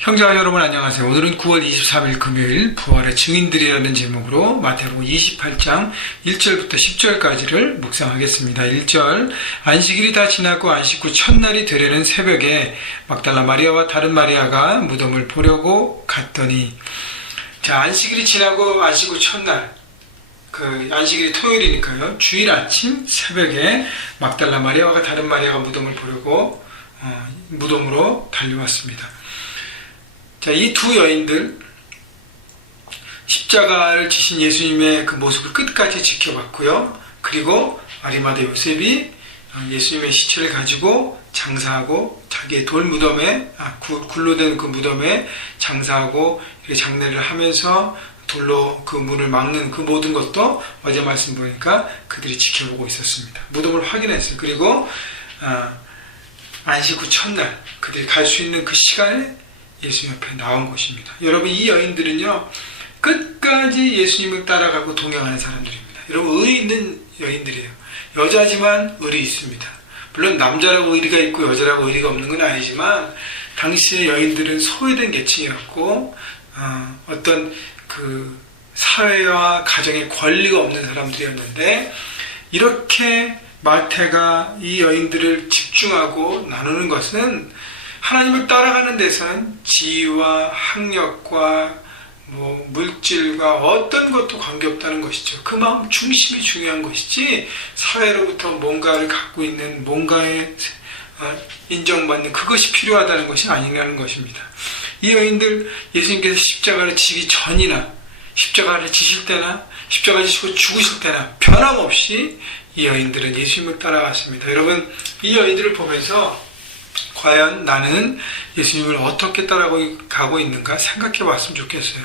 형제와 여러분 안녕하세요. 오늘은 9월 23일 금요일 부활의 증인들이라는 제목으로 마태복음 28장 1절부터 10절까지를 묵상하겠습니다. 1절 안식일이 다 지나고 안식 후 첫날이 되려는 새벽에 막달라 마리아와 다른 마리아가 무덤을 보려고 갔더니 안식일이 지나고 안식 후 첫날 안식일이 토요일이니까요. 주일 아침 새벽에 막달라 마리아와 다른 마리아가 무덤을 보려고 무덤으로 달려왔습니다. 이 두 여인들 십자가를 지신 예수님의 그 모습을 끝까지 지켜봤고요. 그리고 아리마다 요셉이 예수님의 시체를 가지고 장사하고 자기의 돌 무덤에 굴로 된 그 무덤에 장사하고 이렇게 장례를 하면서 돌로 그 문을 막는 그 모든 것도 어제 말씀 보니까 그들이 지켜보고 있었습니다. 무덤을 확인했어요. 그리고 안식 후 첫날 그들이 갈 수 있는 그 시간에 예수님 옆에 나온 것입니다. 여러분, 이 여인들은요 끝까지 예수님을 따라가고 동행하는 사람들입니다. 여러분, 의리 있는 여인들이에요. 여자지만 의리 있습니다. 물론 남자라고 의리가 있고 여자라고 의리가 없는 건 아니지만 당시의 여인들은 소외된 계층이었고 어떤 그 사회와 가정에 권리가 없는 사람들이었는데, 이렇게 마태가 이 여인들을 집중하고 나누는 것은 하나님을 따라가는 데서는 지위와 학력과 물질과 어떤 것도 관계없다는 것이죠. 그 마음 중심이 중요한 것이지 사회로부터 뭔가를 갖고 있는 뭔가에 인정받는 그것이 필요하다는 것이 아니라는 것입니다. 이 여인들 예수님께서 십자가를 지기 전이나 십자가를 지실 때나 십자가를 지시고 죽으실 때나 변함없이 이 여인들은 예수님을 따라갔습니다. 여러분, 이 여인들을 보면서 과연 나는 예수님을 어떻게 따라가고 있는가 생각해 봤으면 좋겠어요.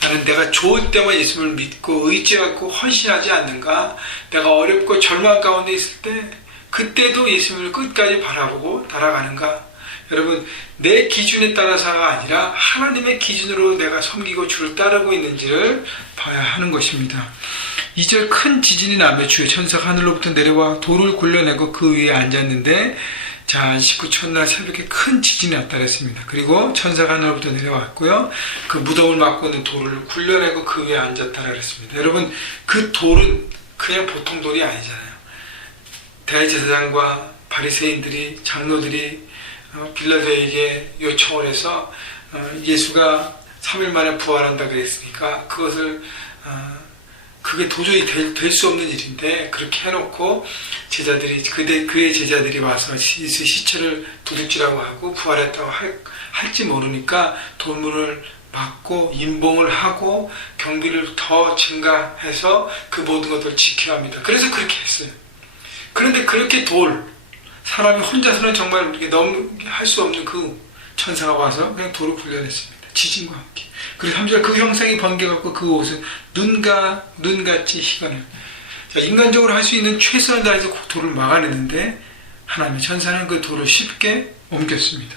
나는 내가 좋을 때만 예수님을 믿고 의지하고 헌신하지 않는가? 내가 어렵고 절망 가운데 있을 때 그때도 예수님을 끝까지 바라보고 따라가는가? 여러분, 내 기준에 따라서가 아니라 하나님의 기준으로 내가 섬기고 주를 따르고 있는지를 봐야 하는 것입니다. 2절 큰 지진이 나며 주의 천사가 하늘로부터 내려와 돌을 굴려내고 그 위에 앉았는데 안식 후 첫날 새벽에 큰 지진이 났다 그랬습니다. 그리고 천사가 하늘로부터 내려왔고요. 그 무덤을 막고 있는 돌을 굴려내고 그 위에 앉았다 그랬습니다. 여러분, 그 돌은 그냥 보통 돌이 아니잖아요. 대제사장과 바리새인들이, 장로들이 빌라도에게 요청을 해서 예수가 3일 만에 부활한다 그랬으니까 그것을 그게 도저히 될 수 없는 일인데 그렇게 해놓고 제자들이 그의 제자들이 와서 시체를 도둑질하고 하고 부활했다고 할지 모르니까 돌문을 막고 임봉을 하고 경비를 더 증가해서 그 모든 것들을 지켜야 합니다. 그래서 그렇게 했어요. 그런데 그렇게 사람이 혼자서는 정말 할 수 없는 그 천사가 와서 그냥 돌을 굴려냈습니다. 지진과 함께. 그리고 3절 그 형상이 번개같고 그 옷은 눈같이 희건해요. 인간적으로 할 수 있는 최선을 다해서 돌을 막아내는데 하나님의 천사는 그 돌을 쉽게 옮겼습니다.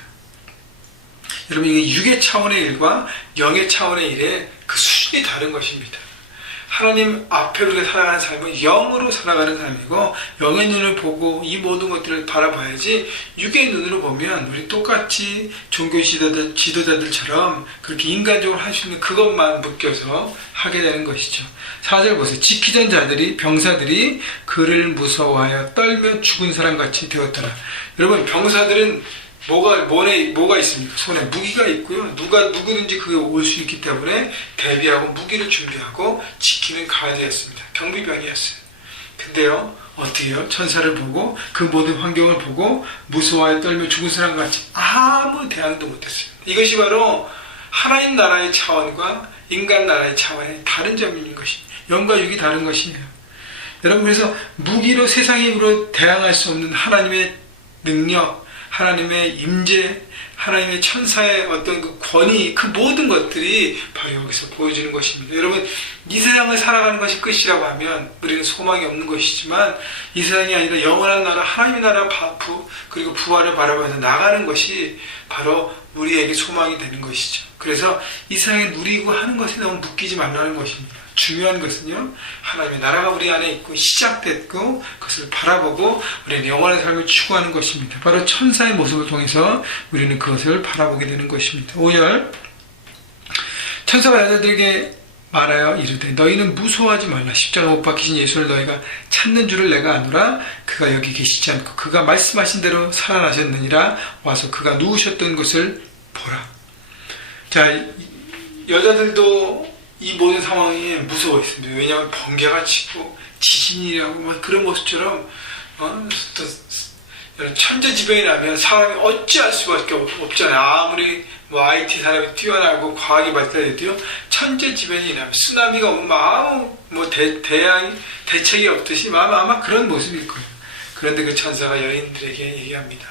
여러분, 이게 육의 차원의 일과 영의 차원의 일의 그 수준이 다른 것입니다. 하나님 앞에 우리가 살아가는 삶은 영으로 살아가는 삶이고 영의 눈을 보고 이 모든 것들을 바라봐야지, 육의 눈으로 보면 우리 똑같이 종교 지도자들처럼 그렇게 인간적으로 할 수 있는 그것만 묶여서 하게 되는 것이죠. 4절 보세요. 지키던 병사들이 그를 무서워하여 떨며 죽은 사람같이 되었더라. 여러분, 병사들은 뭐가 있습니까? 손에 무기가 있고요. 누구든지 그게 올 수 있기 때문에 대비하고 무기를 준비하고 지키는 가야였습니다. 경비병이었어요. 근데요, 어떻게 해요? 천사를 보고 그 모든 환경을 보고 무서워하여 떨며 죽은 사람같이 아무 대응도 못했어요. 이것이 바로 하나님 나라의 차원과 인간 나라의 차원의 다른 점인 것입니다. 영과 육이 다른 것이에요. 여러분, 그래서 무기로 세상의 힘으로 대항할 수 없는 하나님의 능력, 하나님의 임재, 하나님의 천사의 어떤 그 권위, 그 모든 것들이 바로 여기서 보여지는 것입니다. 여러분, 이 세상을 살아가는 것이 끝이라고 하면 우리는 소망이 없는 것이지만 이 세상이 아니라 영원한 나라, 하나님의 나라 그리고 부활을 바라보면서 나가는 것이 바로 우리에게 소망이 되는 것이죠. 그래서 이 세상에 누리고 하는 것에 너무 묶이지 말라는 것입니다. 중요한 것은요, 하나님의 나라가 우리 안에 있고 시작됐고 그것을 바라보고 우리는 영원한 삶을 추구하는 것입니다. 바로 천사의 모습을 통해서 우리는 그것을 바라보게 되는 것입니다. 5절, 천사가 여자들에게 말하여 이르되 너희는 무서워하지 말라. 십자가 못 박히신 예수를 너희가 찾는 줄을 내가 아노라. 그가 여기 계시지 않고 그가 말씀하신 대로 살아나셨느니라. 와서 그가 누우셨던 것을 보라. 자, 여자들도 이 모든 상황이 무서워했습니다. 왜냐하면 번개가 치고 지진이라고 그런 모습처럼 천재지변이 나면 사람이 어찌할 수밖에 없잖아요. 아무리 IT 사람이 뛰어나고 과학이 발달해도요, 천재지변이 나면 쓰나미가 오면 아무 대책이 없듯이 아마 그런 모습일 거예요. 그런데 그 천사가 여인들에게 얘기합니다.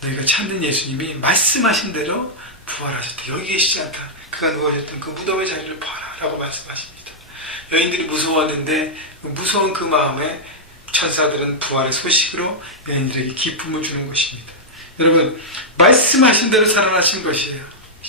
너희가 찾는 예수님이 말씀하신 대로 부활하셨다. 여기 계시지 않다. 그가 누워졌던 그 무덤의 자리를 봐라 라고 말씀하십니다. 여인들이 무서웠는데 무서운 그 마음에 천사들은 부활의 소식으로 여인들에게 기쁨을 주는 것입니다. 여러분, 말씀하신 대로 살아나신 것이에요.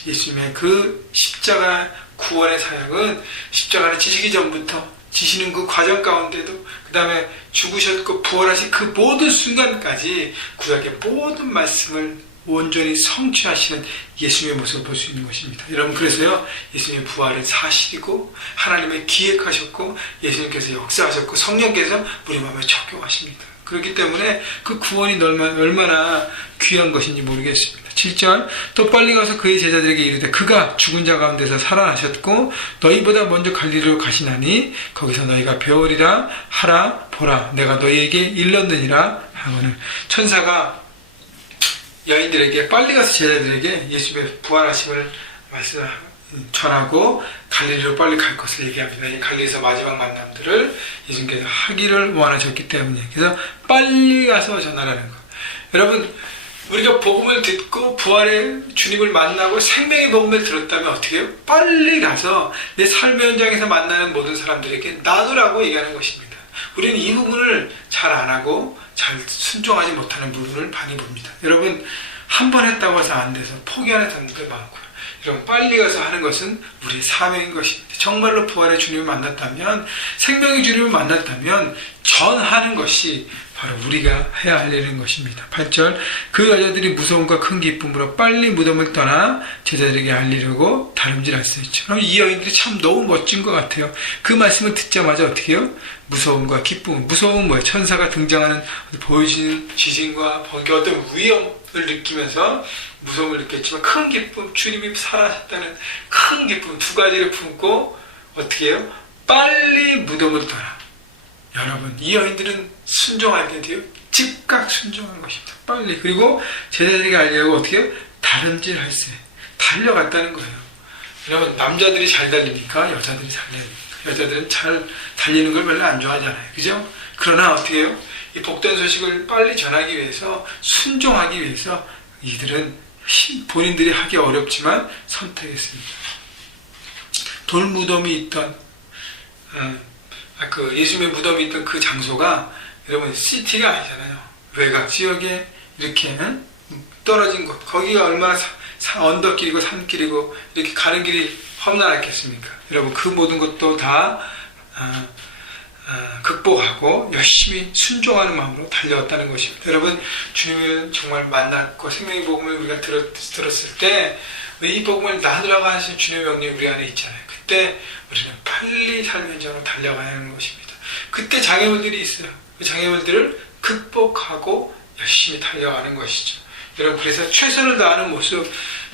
예수님의 그 십자가 구원의 사역은 십자가를 지시기 전부터 지시는 그 과정 가운데도 그 다음에 죽으셨고 부활하신 그 모든 순간까지 구약의 모든 말씀을 온전히 성취하시는 예수님의 모습을 볼 수 있는 것입니다. 여러분, 그래서요, 예수님의 부활은 사실이고 하나님의 기획하셨고 예수님께서 역사하셨고 성령께서 우리 마음에 적용하십니다. 그렇기 때문에 그 구원이 얼마나 귀한 것인지 모르겠습니다. 7절, 또 빨리 가서 그의 제자들에게 이르되 그가 죽은 자 가운데서 살아나셨고 너희보다 먼저 갈릴리로 가시나니 거기서 너희가 배우리라 하라. 보라, 내가 너희에게 일렀느니라 하고는 천사가 여인들에게 빨리 가서 제자들에게 예수님의 부활하심을 전하고 갈릴리로 빨리 갈 것을 얘기합니다. 이 갈릴리에서 마지막 만남들을 예수님께서 하기를 원하셨기 때문에, 그래서 빨리 가서 전하라는 것. 여러분, 우리가 복음을 듣고 부활의 주님을 만나고 생명의 복음을 들었다면 어떻게 해요? 빨리 가서 내 삶의 현장에서 만나는 모든 사람들에게 나누라고 얘기하는 것입니다. 우리는 이 부분을 잘 안 하고 잘 순종하지 못하는 부분을 많이 봅니다. 여러분, 한 번 했다고 해서 안 돼서 포기하는 사람들도 많고요. 여러분, 빨리 가서 하는 것은 우리의 사명인 것입니다. 정말로 부활의 주님을 만났다면, 생명의 주님을 만났다면 전하는 것이 바로 우리가 해야 할 일인 것입니다. 8절, 그 여자들이 무서움과 큰 기쁨으로 빨리 무덤을 떠나 제자들에게 알리려고 다름질했어요. 그럼 이 여인들이 참 너무 멋진 것 같아요. 그 말씀을 듣자마자 어떻게 해요? 무서움과 기쁨. 무서움은 뭐예요? 천사가 등장하는 보여지는 지진과 번개, 어떤 위험을 느끼면서 무서움을 느꼈지만 큰 기쁨, 주님이 살아셨다는 큰 기쁨, 두 가지를 품고 어떻게 해요? 빨리 무덤을 떠나. 여러분, 이 여인들은 순종할 때도요, 즉각 순종한 것입니다. 빨리. 그리고 제자들에게 알려고 어떻게 해요? 다름질했어요. 달려갔다는 거예요. 여러분, 남자들이 잘 달립니까? 여자들이 잘 달립니까? 여자들은 잘 달리는 걸 별로 안 좋아하잖아요. 그죠? 그러나 어떻게 해요? 이 복된 소식을 빨리 전하기 위해서, 순종하기 위해서 이들은 본인들이 하기 어렵지만 선택했습니다. 돌무덤이 있던 그 예수님의 무덤이 있던 그 장소가 여러분 시티가 아니잖아요. 외곽 지역에 이렇게 떨어진 곳, 거기가 얼마나 언덕길이고 산길이고 이렇게 가는 길이 험난했겠습니까? 여러분, 그 모든 것도 다 극복하고 열심히 순종하는 마음으로 달려왔다는 것입니다. 여러분, 주님을 정말 만났고 생명의 복음을 우리가 들었을 때 이 복음을 나누라고 하신 주님의 명령이 우리 안에 있잖아요. 그때 우리는 빨리 삶의 현장으로 달려가야 하는 것입니다. 그때 장애물들이 있어요. 그 장애물들을 극복하고 열심히 달려가는 것이죠. 여러분, 그래서 최선을 다하는 모습,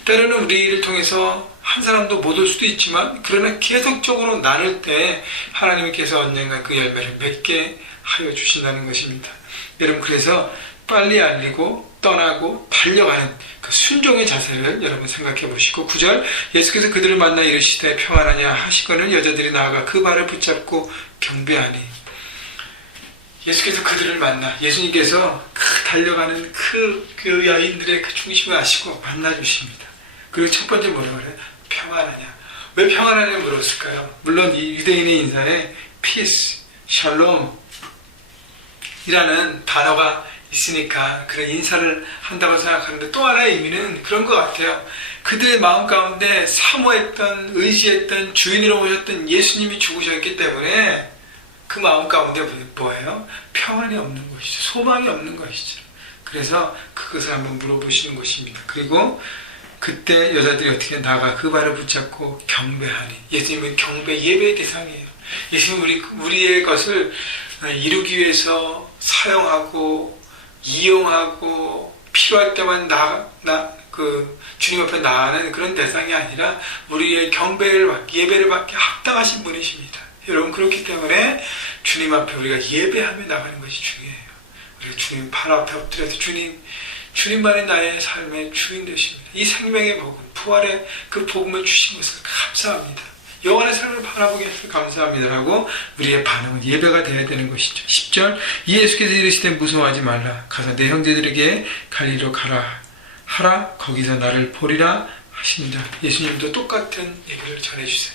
때로는 우리를 통해서 한 사람도 못 올 수도 있지만 그러나 계속적으로 나눌 때 하나님께서 언젠가 그 열매를 맺게 하여 주신다는 것입니다. 여러분, 그래서 빨리 알리고 떠나고 달려가는 그 순종의 자세를 여러분 생각해 보시고, 9절, 예수께서 그들을 만나 이르시되 평안하냐 하시거늘 여자들이 나아가 그 발을 붙잡고 경배하니. 예수께서 그들을 만나, 예수님께서 달려가는 그 여인들의 그 중심을 아시고 만나 주십니다. 그리고 첫 번째 뭐라고 그래요? 평안하냐. 왜 평안하냐고 물었을까요? 물론 이 유대인의 인사에 peace, shalom 이라는 단어가 있으니까 그런 인사를 한다고 생각하는데, 또 하나의 의미는 그런 것 같아요. 그들의 마음 가운데 사모했던, 의지했던, 주인으로 모셨던 예수님이 죽으셨기 때문에 그 마음 가운데 뭐예요? 평안이 없는 것이죠. 소망이 없는 것이죠. 그래서 그것을 한번 물어보시는 것입니다. 그리고 그때 여자들이 어떻게 나가 그 발을 붙잡고 경배하니. 예수님은 경배, 예배의 대상이에요. 예수님은 우리의 것을 이루기 위해서 사용하고 이용하고 필요할 때만 주님 앞에 나가는 그런 대상이 아니라 우리의 경배를 받기, 예배를 받기 합당하신 분이십니다. 여러분, 그렇기 때문에 주님 앞에 우리가 예배하며 나가는 것이 중요해요. 우리가 주님 발 앞에 엎드려서 주님만이 나의 삶의 주인 되십니다. 이 생명의 복음, 부활의 그 복음을 주신 것을 감사합니다. 영원의 삶을 바라보게 해서 감사합니다라고 우리의 반응은 예배가 되어야 되는 것이죠. 10절, 예수께서 이르시되 무서워하지 말라. 가서 내 형제들에게 갈릴리로 가라 하라. 거기서 나를 보리라 하십니다. 예수님도 똑같은 얘기를 전해주세요.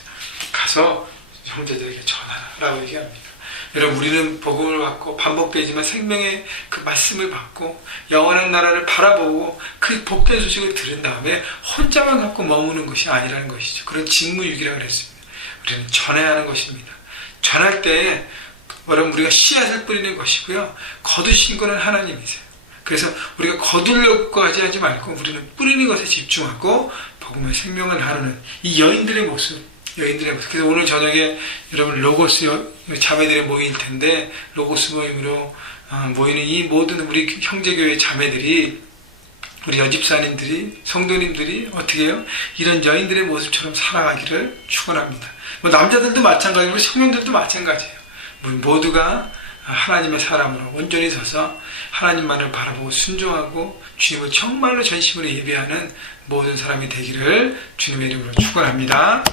가서 형제들에게 전하라고 얘기합니다. 여러분, 우리는 복음을 받고 반복되지만 생명의 그 말씀을 받고 영원한 나라를 바라보고 그 복된 소식을 들은 다음에 혼자만 갖고 머무는 것이 아니라는 것이죠. 그런 직무유기라고 그랬습니다. 우리는 전해야 하는 것입니다. 전할 때 여러분, 우리가 씨앗을 뿌리는 것이고요, 거두신 거는 하나님이세요. 그래서 우리가 거두려고 하지 말고 우리는 뿌리는 것에 집중하고 복음의 생명을 나누는 이 여인들의 모습. 그래서 오늘 저녁에 여러분 로고스 자매들이 모일 텐데, 로고스 모임으로 모이는 이 모든 우리 형제교회 자매들이, 우리 여집사님들이, 성도님들이 어떻게 해요? 이런 여인들의 모습처럼 살아가기를 축원합니다. 남자들도 마찬가지고 청년들도 마찬가지예요. 모두가 하나님의 사람으로 온전히 서서 하나님만을 바라보고 순종하고 주님을 정말로 전심으로 예배하는 모든 사람이 되기를 주님의 이름으로 축원합니다.